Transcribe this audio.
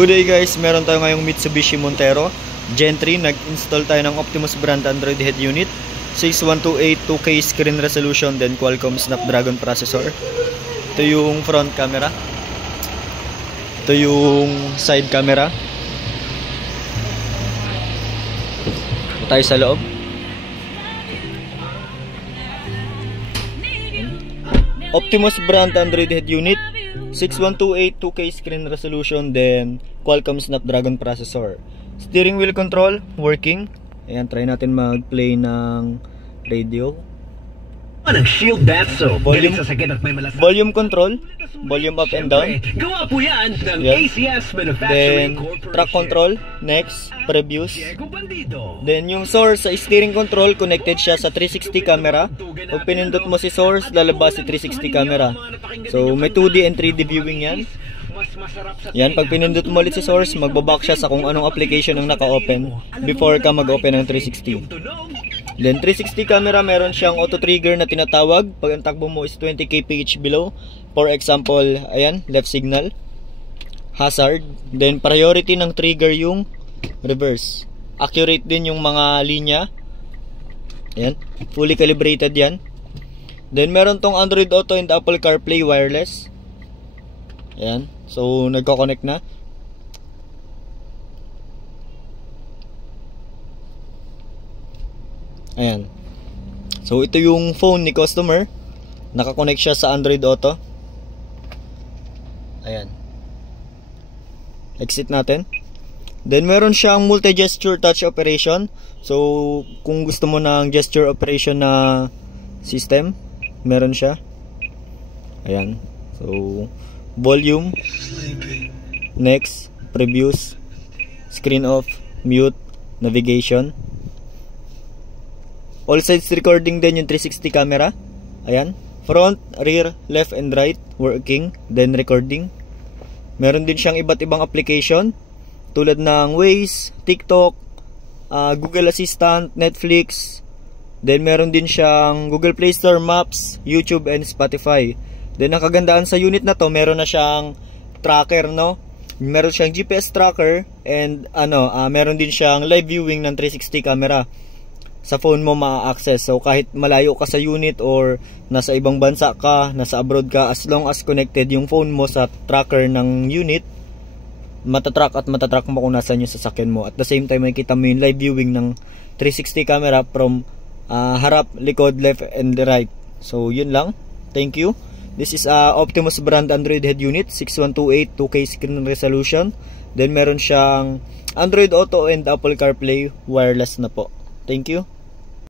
Good day guys, meron tayo ngayong Mitsubishi Montero Gen 3. Nag-install tayo ng Optimus brand Android head unit, 6128 2K screen resolution, then Qualcomm Snapdragon processor. Ito yung front camera, ito yung side camera. Ito tayo sa loob. Optimus brand Android head unit, 6128 2K screen resolution, then Qualcomm Snapdragon processor. Steering wheel control working. Ayan, try natin mag-play ng radio. Volume control, volume up and down. Gawa po yan ng Yeah. ACS Then Manufacturing Corporation. track control, next, previews. Then yung source sa steering control, connected siya sa 360 camera. Pag pinindot mo si source, lalabas si 360 camera. So may 2D and 3D viewing yan. Yan, pag pinindot mo ulit si source, magbaback siya sa kung anong application ang naka-open before ka mag-open ng 360. Then 360 camera, meron siyang auto trigger na tinatawag pag ang takbo mo is 20 kph below. For example, ayan, left signal, hazard. Then priority ng trigger yung reverse. Accurate din yung mga linya. Ayan, fully calibrated yan. Then meron tong Android Auto and Apple CarPlay wireless. Ayan, so nagko-connect na. Ayan. So ito yung phone ni customer. Naka-connect siya sa Android Auto. Ayan. Exit natin. Then meron siyang multi-gesture touch operation. So kung gusto mo ng gesture operation na system, meron siya. Ayan. So volume, next, previews, screen off, mute, navigation. All sides recording din yung 360 camera. Ayan. Front, rear, left and right working, then recording. Meron din siyang iba't ibang application tulad ng Waze, TikTok, Google Assistant, Netflix. Then meron din siyang Google Play Store, Maps, YouTube and Spotify. Then ang kagandaan sa unit na to, meron na siyang tracker, no? Meron siyang GPS tracker and meron din siyang live viewing ng 360 camera. Sa phone mo ma-access. So kahit malayo ka sa unit or nasa ibang bansa ka, nasa abroad ka, as long as connected yung phone mo sa tracker ng unit, matatrack mo kung nasan yung sasakyan mo. At the same time, makikita mo yung live viewing ng 360 camera from harap, likod, left and right. So yun lang. Thank you. This is Optimus brand Android head unit, 6128 2K screen resolution. Then meron siyang Android Auto and Apple CarPlay wireless na po. Thank you.